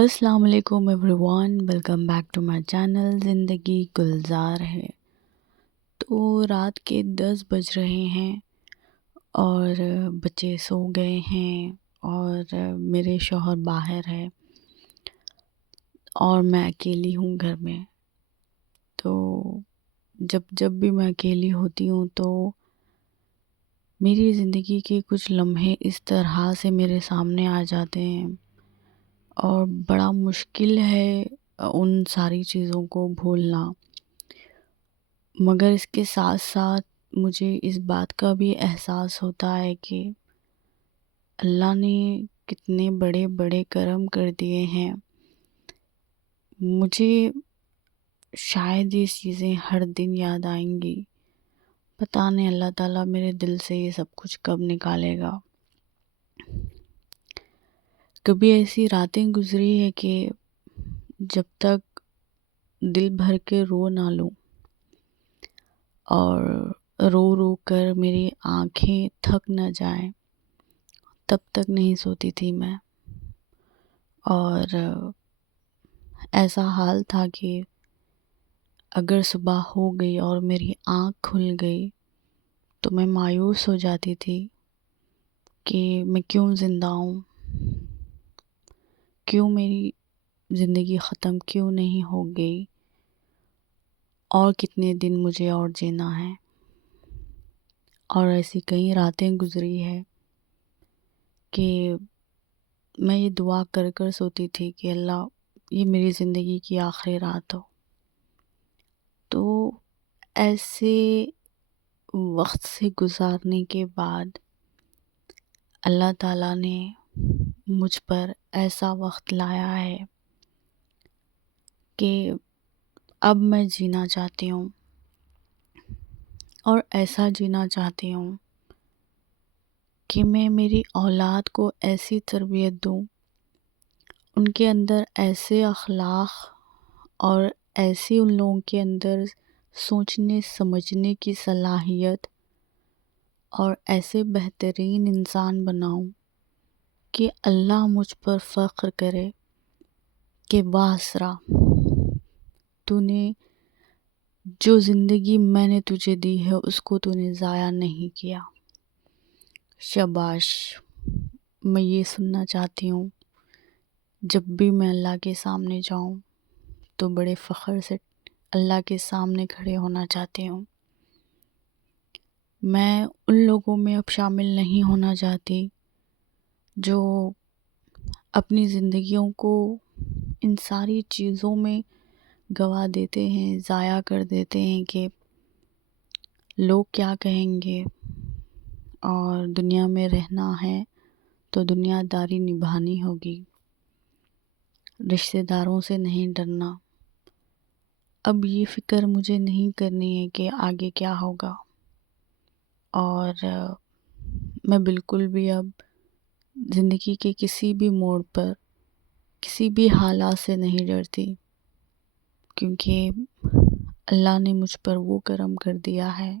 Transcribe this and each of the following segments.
السلام علیکم everyone, welcome back to my channel Zindagi Gulzar ہے۔ تو رات کے 10 بج رہے ہیں اور بچے سو گئے ہیں اور میرے شوہر باہر ہے اور میں اکیلی ہوں گھر میں۔ تو جب بھی میں اکیلی ہوتی ہوں تو میری زندگی کے کچھ لمحے اس طرح سے میرے سامنے آ جاتے ہیں اور بڑا مشکل ہے ان ساری چیزوں کو بھولنا، مگر اس کے ساتھ ساتھ مجھے اس بات کا بھی احساس ہوتا ہے کہ اللہ نے کتنے بڑے بڑے کرم کر دیے ہیں۔ مجھے شاید یہ چیزیں ہر دن یاد آئیں گی، پتہ نہیں اللہ تعالیٰ میرے دل سے یہ سب کچھ کب نکالے گا۔ کبھی ایسی راتیں گزری ہے کہ جب تک دل بھر کے رو نہ لوں اور رو رو کر میری آنکھیں تھک نہ جائیں، تب تک نہیں سوتی تھی میں۔ اور ایسا حال تھا کہ اگر صبح ہو گئی اور میری آنکھ کھل گئی تو میں مایوس ہو جاتی تھی کہ میں کیوں زندہ ہوں، کیوں میری زندگی ختم کیوں نہیں ہو گئی، اور کتنے دن مجھے اور جینا ہے۔ اور ایسی کئی راتیں گزری ہے کہ میں یہ دعا کر کر سوتی تھی کہ اللہ یہ میری زندگی کی آخری رات ہو۔ تو ایسے وقت سے گزارنے کے بعد اللہ تعالیٰ نے مجھ پر ایسا وقت لایا ہے کہ اب میں جینا چاہتی ہوں، اور ایسا جینا چاہتی ہوں کہ میں میری اولاد کو ایسی تربیت دوں، ان کے اندر ایسے اخلاق اور ایسی ان لوگوں کے اندر سوچنے سمجھنے کی صلاحیت اور ایسے بہترین انسان بناؤں کہ اللہ مجھ پر فخر کرے کہ واہ اسرا، تو نے جو زندگی میں نے تجھے دی ہے اس کو تو نے ضائع نہیں کیا۔ شاباش، میں یہ سننا چاہتی ہوں جب بھی میں اللہ کے سامنے جاؤں تو بڑے فخر سے اللہ کے سامنے کھڑے ہونا چاہتی ہوں۔ میں ان لوگوں میں اب شامل نہیں ہونا چاہتی جو اپنی زندگیوں کو ان ساری چیزوں میں گوا دیتے ہیں، ضائع کر دیتے ہیں کہ لوگ کیا کہیں گے، اور دنیا میں رہنا ہے تو دنیا داری نبھانی ہوگی، رشتہ داروں سے نہیں ڈرنا۔ اب یہ فکر مجھے نہیں کرنی ہے کہ آگے کیا ہوگا، اور میں بالکل بھی اب زندگی کے کسی بھی موڑ پر کسی بھی حالات سے نہیں ڈرتی، کیونکہ اللہ نے مجھ پر وہ کرم کر دیا ہے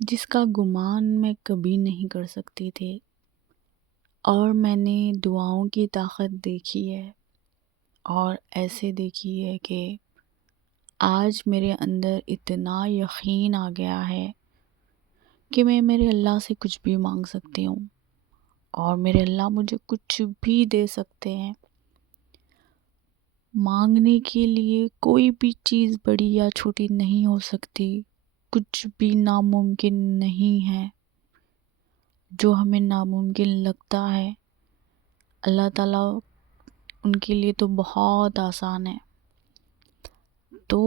جس کا گمان میں کبھی نہیں کر سکتی تھی۔ اور میں نے دعاؤں کی طاقت دیکھی ہے، اور ایسے دیکھی ہے کہ آج میرے اندر اتنا یقین آ گیا ہے کہ میں میرے اللہ سے کچھ بھی مانگ سکتی ہوں اور میرے اللہ مجھے کچھ بھی دے سکتے ہیں۔ مانگنے کے لیے کوئی بھی چیز بڑی یا چھوٹی نہیں ہو سکتی، کچھ بھی ناممکن نہیں ہے۔ جو ہمیں ناممکن لگتا ہے اللہ تعالیٰ ان کے لیے تو بہت آسان ہے۔ تو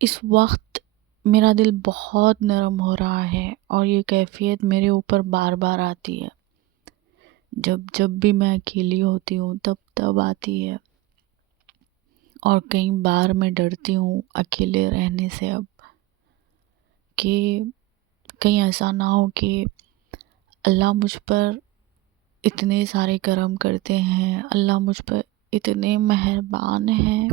اس وقت میرا دل بہت نرم ہو رہا ہے، اور یہ کیفیت میرے اوپر بار بار آتی ہے، جب بھی میں اکیلی ہوتی ہوں تب آتی ہے، اور کئی بار میں ڈرتی ہوں اکیلے رہنے سے اب، کہ کہیں ایسا نہ ہو کہ اللہ مجھ پر اتنے سارے کرم کرتے ہیں، اللہ مجھ پر اتنے مہربان ہیں،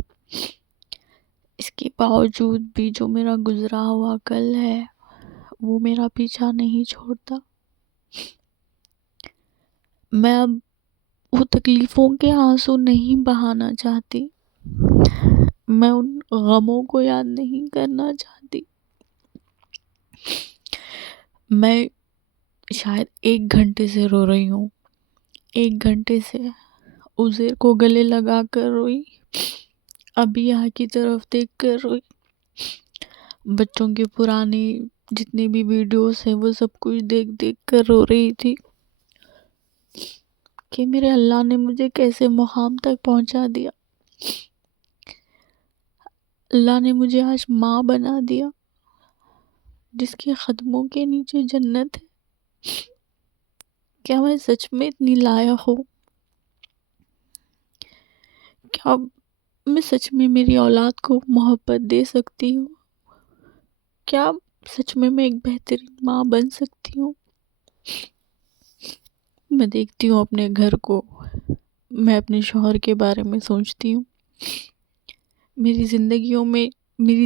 اس کے باوجود بھی جو میرا گزرا ہوا کل ہے وہ میرا پیچھا نہیں چھوڑتا۔ میں اب وہ تکلیفوں کے آنسو نہیں بہانا چاہتی، میں ان غموں کو یاد نہیں کرنا چاہتی۔ میں شاید 1 گھنٹے سے رو رہی ہوں، 1 گھنٹے سے عزیر کو گلے لگا کر روئی، ابھی یہاں کی طرف دیکھ کر روئی، بچوں کے پرانی جتنی بھی ویڈیوز ہیں وہ سب کچھ دیکھ دیکھ کر رو رہی تھی کہ میرے اللہ نے مجھے کیسے مقام تک پہنچا دیا، اللہ نے مجھے آج ماں بنا دیا جس کے قدموں کے نیچے جنت ہے۔ کیا میں سچ میں اتنی لائق ہوں؟ کیا میں سچ میں میری اولاد کو محبت دے سکتی ہوں؟ کیا سچ میں ایک بہترین ماں بن سکتی ہوں؟ میں دیکھتی ہوں اپنے گھر کو، میں اپنے شوہر کے بارے میں سوچتی ہوں، میری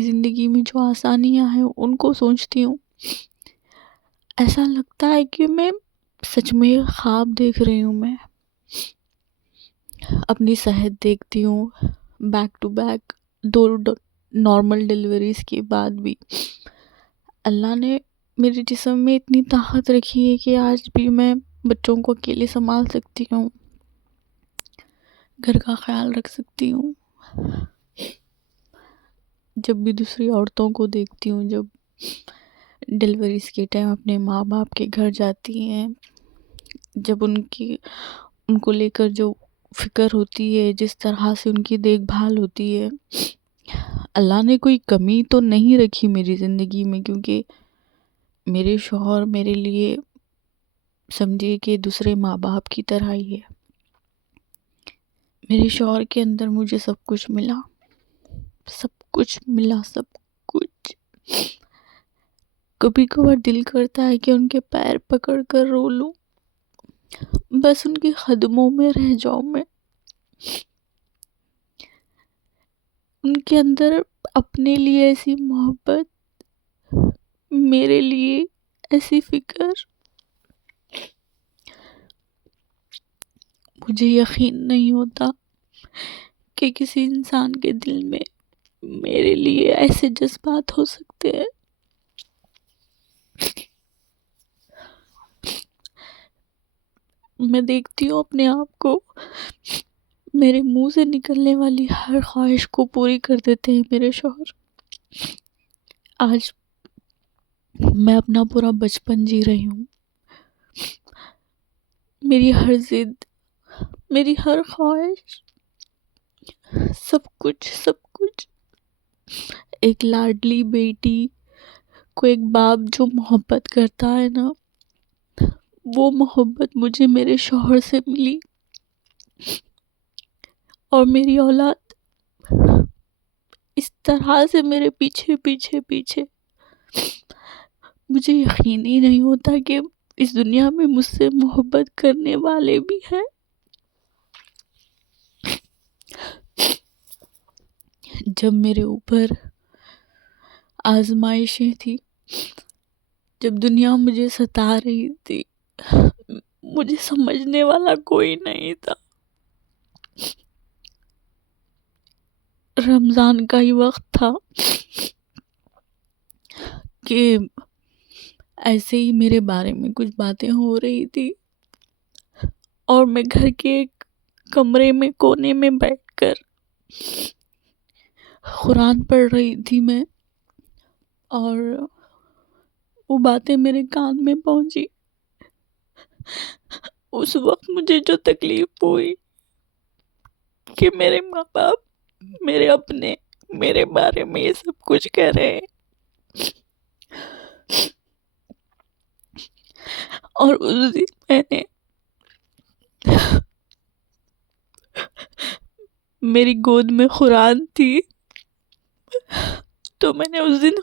زندگی میں جو آسانیاں ہیں ان کو سوچتی ہوں، ایسا لگتا ہے کہ میں سچ میں خواب دیکھ رہی ہوں۔ میں اپنی صحت دیکھتی ہوں، back to back 2 normal deliveries کے بعد بھی اللہ نے میرے جسم میں اتنی طاقت رکھی ہے کہ آج بھی میں بچوں کو اکیلے سنبھال سکتی ہوں، گھر کا خیال رکھ سکتی ہوں۔ جب بھی دوسری عورتوں کو دیکھتی ہوں جب ڈیلیوریز کے ٹائم اپنے ماں باپ کے گھر جاتی ہیں، جب ان کو لے کر جو فکر ہوتی ہے، جس طرح سے ان کی دیکھ بھال ہوتی ہے، اللہ نے کوئی کمی تو نہیں رکھی میری زندگی میں، کیونکہ میرے شوہر میرے لیے سمجھے کہ دوسرے ماں باپ کی طرح ہی ہے۔ میرے شوہر کے اندر مجھے سب کچھ ملا، سب کچھ۔ کبھی کبھار دل کرتا ہے کہ ان کے پیر پکڑ کر رو لوں، بس ان کے قدموں میں رہ جاؤں میں، ان کے اندر اپنے لیے ایسی محبت، میرے لیے ایسی فکر۔ مجھے یقین نہیں ہوتا کہ کسی انسان کے دل میں میرے لیے ایسے جذبات ہو سکتے ہیں۔ میں دیکھتی ہوں اپنے آپ کو، میرے منہ سے نکلنے والی ہر خواہش کو پوری کر دیتے ہیں میرے شوہر۔ آج میں اپنا پورا بچپن جی رہی ہوں، میری ہر ضد، میری ہر خواہش، سب کچھ ایک لاڈلی بیٹی کو ایک باپ جو محبت کرتا ہے نا، وہ محبت مجھے میرے شوہر سے ملی، اور میری اولاد اس طرح سے میرے پیچھے مجھے یقین ہی نہیں ہوتا کہ اس دنیا میں مجھ سے محبت کرنے والے بھی ہیں۔ جب میرے اوپر آزمائشیں تھی، جب دنیا مجھے ستا رہی تھی، مجھے سمجھنے والا کوئی نہیں تھا۔ رمضان کا ہی وقت تھا کہ ایسے ہی میرے بارے میں کچھ باتیں ہو رہی تھی، اور میں گھر کے ایک کمرے میں کونے میں بیٹھ کر قرآن پڑھ رہی تھی میں، اور وہ باتیں میرے کان میں پہنچی۔ اس وقت مجھے جو تکلیف ہوئی کہ میرے ماں باپ، میرے اپنے، میرے بارے میں یہ سب کچھ کہہ رہے ہیں، اور اس دن میں نے میری گود میں قرآن تھی، تو میں نے اس دن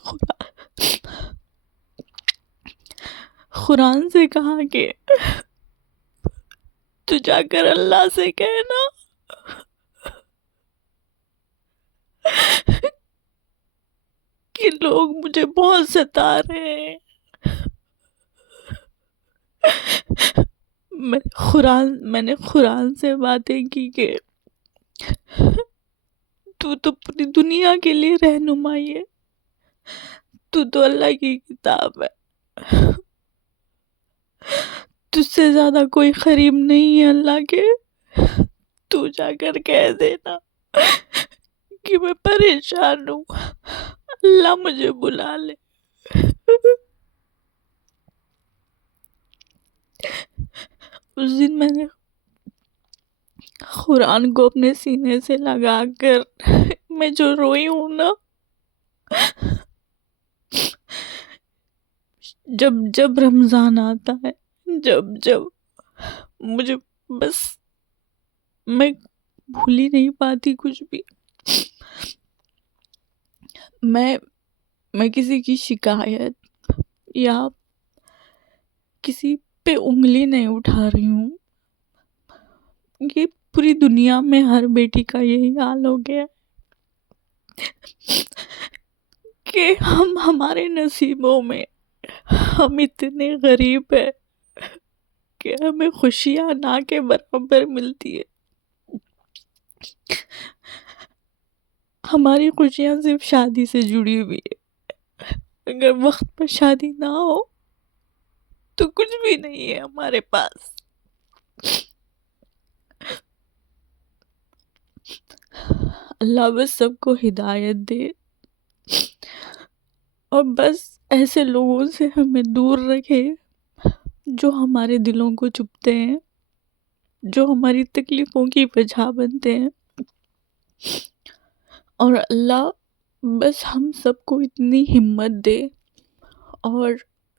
قرآن سے کہا کہ تو جا کر اللہ سے کہنا کہ لوگ مجھے بہت ستا رہے ہیں، میں نے قرآن سے باتیں کی کہ تو پوری دنیا کے لیے رہنمائی ہے، تو اللہ کی کتاب ہے، تجھ سے زیادہ کوئی قریب نہیں ہے اللہ کے، تو جا کر کہہ دینا کہ میں پریشان ہوں، اللہ مجھے بلا لے۔ اس دن میں نے قرآن کو اپنے سینے سے لگا کر میں جو روئی ہوں نا، جب رمضان آتا ہے، جب مجھے بس میں بھول ہی نہیں پاتی کچھ بھی۔ میں کسی کی شکایت یا کسی پہ انگلی نہیں اٹھا رہی ہوں، یہ پوری دنیا میں ہر بیٹی کا یہی حال ہو گیا کہ ہمارے نصیبوں میں ہم اتنے غریب ہیں کہ ہمیں خوشیاں نہ کے برابر ملتی ہے۔ ہماری خوشیاں صرف شادی سے جڑی ہوئی ہے، اگر وقت پر شادی نہ ہو تو کچھ بھی نہیں ہے ہمارے پاس۔ اللہ بس سب کو ہدایت دے، اور بس ایسے لوگوں سے ہمیں دور رکھے جو ہمارے دلوں کو چبھتے ہیں، جو ہماری تکلیفوں کی وجہ بنتے ہیں۔ اور اللہ بس ہم سب کو اتنی ہمت دے اور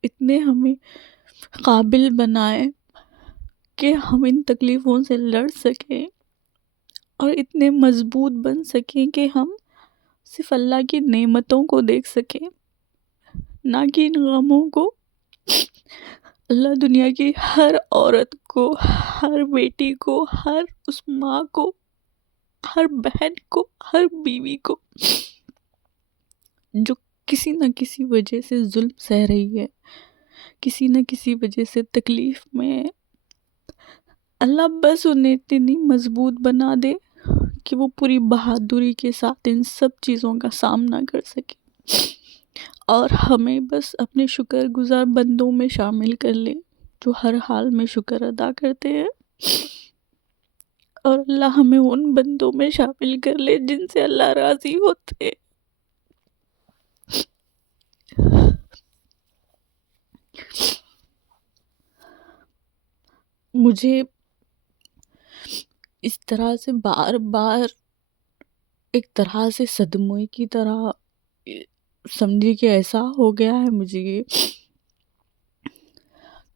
اتنے ہمیں قابل بنائے کہ ہم ان تکلیفوں سے لڑ سکیں اور اتنے مضبوط بن سکیں کہ ہم صرف اللہ کی نعمتوں کو دیکھ سکیں، نہ کہ ان غموں کو۔ اللہ دنیا کی ہر عورت کو، ہر بیٹی کو، ہر اس ماں کو، ہر بہن کو، ہر بیوی کو جو کسی نہ کسی وجہ سے ظلم سہ رہی ہے، کسی نہ کسی وجہ سے تکلیف میں ہے، اللہ بس انہیں اتنی مضبوط بنا دے کہ وہ پوری بہادری کے ساتھ ان سب چیزوں کا سامنا کر سکے، اور ہمیں بس اپنے شکر گزار بندوں میں شامل کر لے جو ہر حال میں شکر ادا کرتے ہیں، اور اللہ ہمیں ان بندوں میں شامل کر لے جن سے اللہ راضی ہوتے ہیں۔ مجھے اس طرح سے بار بار ایک طرح سے صدمے کی طرح سمجھے کہ ایسا ہو گیا ہے مجھے یہ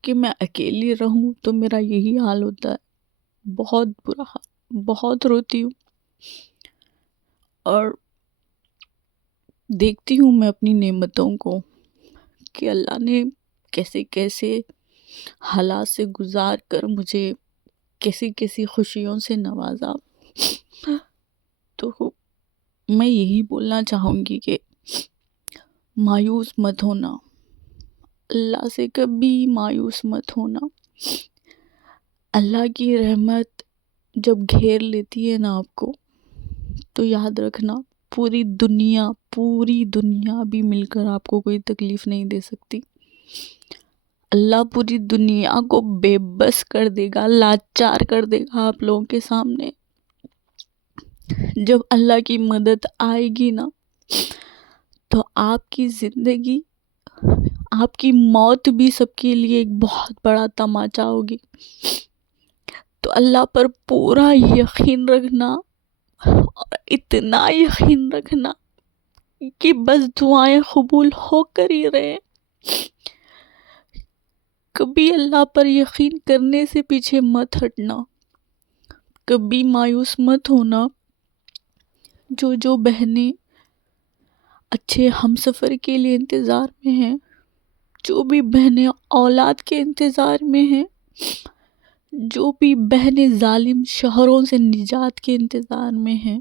کہ میں اکیلی رہوں تو میرا یہی حال ہوتا ہے، بہت برا حال، بہت روتی ہوں، اور دیکھتی ہوں میں اپنی نعمتوں کو کہ اللہ نے کیسے کیسے حالات سے گزار کر مجھے کیسی کیسی خوشیوں سے نوازا۔ تو میں یہی بولنا چاہوں گی کہ مایوس مت ہونا، اللہ سے کبھی مایوس مت ہونا۔ اللہ کی رحمت جب گھیر لیتی ہے نا آپ کو، تو یاد رکھنا پوری دنیا بھی مل کر آپ کو کوئی تکلیف نہیں دے سکتی۔ اللہ پوری دنیا کو بے بس کر دے گا، لاچار کر دے گا آپ لوگوں کے سامنے۔ جب اللہ کی مدد آئے گی نا، تو آپ کی زندگی، آپ کی موت بھی سب کے لیے ایک بہت بڑا تماچا ہوگی۔ تو اللہ پر پورا یقین رکھنا، اور اتنا یقین رکھنا کہ بس دعائیں قبول ہو کر ہی رہے۔ کبھی اللہ پر یقین کرنے سے پیچھے مت ہٹنا، کبھی مایوس مت ہونا۔ جو بہنیں اچھے ہمسفر کے لیے انتظار میں ہیں، جو بھی بہنیں اولاد کے انتظار میں ہیں، جو بھی بہنیں ظالم شوہروں سے نجات کے انتظار میں ہیں،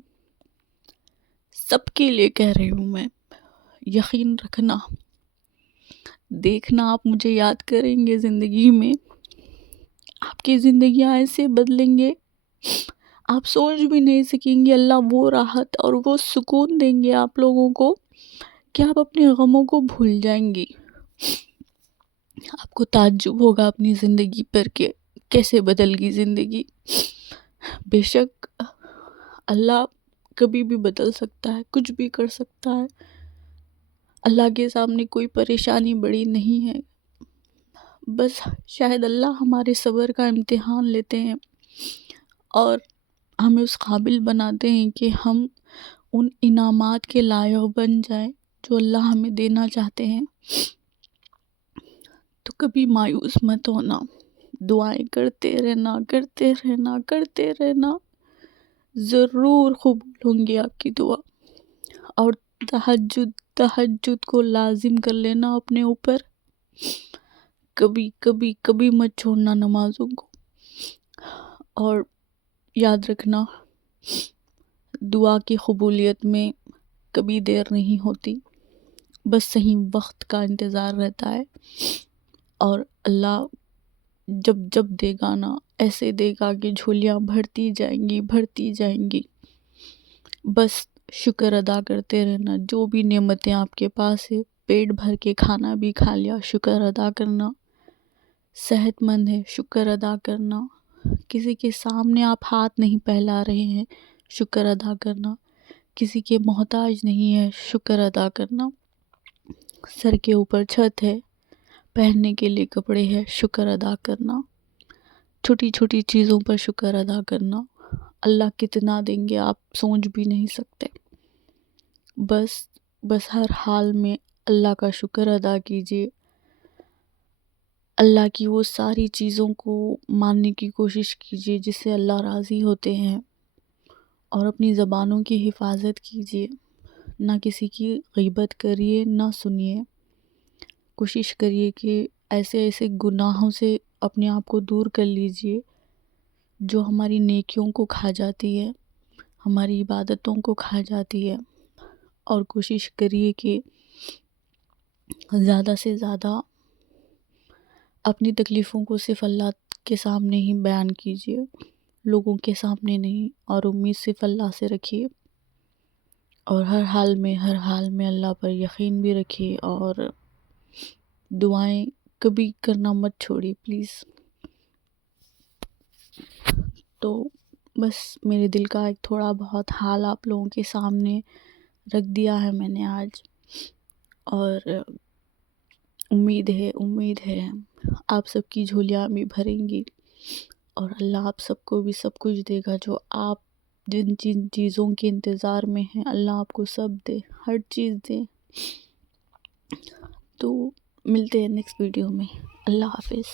سب کے لیے کہہ رہی ہوں میں، یقین رکھنا۔ دیکھنا آپ مجھے یاد کریں گے زندگی میں، آپ کی زندگیاں ایسے بدلیں گے آپ سوچ بھی نہیں سکیں گے. اللہ وہ راحت اور وہ سکون دیں گے آپ لوگوں کو کہ آپ اپنے غموں کو بھول جائیں گی. آپ کو تعجب ہوگا اپنی زندگی پر کہ کیسے بدل گئی زندگی. بے شک اللہ کبھی بھی بدل سکتا ہے، کچھ بھی کر سکتا ہے. اللہ کے سامنے کوئی پریشانی بڑی نہیں ہے. بس شاید اللہ ہمارے صبر کا امتحان لیتے ہیں اور ہمیں اس قابل بناتے ہیں کہ ہم ان انعامات کے لائق بن جائیں جو اللہ ہمیں دینا چاہتے ہیں. تو کبھی مایوس مت ہونا، دعائیں کرتے رہنا کرتے رہنا کرتے رہنا، ضرور قبول ہوں گی آپ کی دعا. اور تہجد کو لازم کر لینا اپنے اوپر. کبھی کبھی کبھی مت چھوڑنا نمازوں کو. اور یاد رکھنا دعا کی قبولیت میں کبھی دیر نہیں ہوتی، بس صحیح وقت کا انتظار رہتا ہے. اور اللہ جب دے گا نا ایسے دے گا کہ جھولیاں بھرتی جائیں گی. بس شکر ادا کرتے رہنا. جو بھی نعمتیں آپ کے پاس ہے، پیٹ بھر کے کھانا بھی کھا لیا، شکر ادا کرنا. صحت مند ہے، شکر ادا کرنا. کسی کے سامنے آپ ہاتھ نہیں پھیلا رہے ہیں، شکر ادا کرنا. کسی کے محتاج نہیں ہے، شکر ادا کرنا. سر کے اوپر چھت ہے، پہننے کے لیے کپڑے ہے، شکر ادا کرنا. چھوٹی چھوٹی چیزوں پر شکر ادا کرنا. اللہ کتنا دیں گے آپ سوچ بھی نہیں سکتے. بس ہر حال میں اللہ کا شکر ادا کیجیے. اللہ کی وہ ساری چیزوں کو ماننے کی کوشش کیجیے جس سے اللہ راضی ہوتے ہیں. اور اپنی زبانوں کی حفاظت کیجیے. نہ کسی کی غیبت کریے، نہ سنیے. کوشش کریے کہ ایسے گناہوں سے اپنے آپ کو دور کر لیجیے جو ہماری نیکیوں کو کھا جاتی ہے، ہماری عبادتوں کو کھا جاتی ہے. اور کوشش کریے کہ زیادہ سے زیادہ اپنی تکلیفوں کو صرف اللہ کے سامنے ہی بیان کیجیے، لوگوں کے سامنے نہیں. اور امید صرف اللہ سے رکھیے. اور ہر حال میں اللہ پر یقین بھی رکھیے. اور دعائیں کبھی کرنا مت چھوڑیے پلیز. تو بس میرے دل کا ایک تھوڑا بہت حال آپ لوگوں کے سامنے رکھ دیا ہے میں نے آج. اور امید ہے آپ سب کی جھولیاں بھی بھریں گی اور اللہ آپ سب کو بھی سب کچھ دے گا جو آپ جن چیزوں کے انتظار میں ہیں. اللہ آپ کو سب دے، ہر چیز دے. تو ملتے ہیں نیکسٹ ویڈیو میں. اللہ حافظ.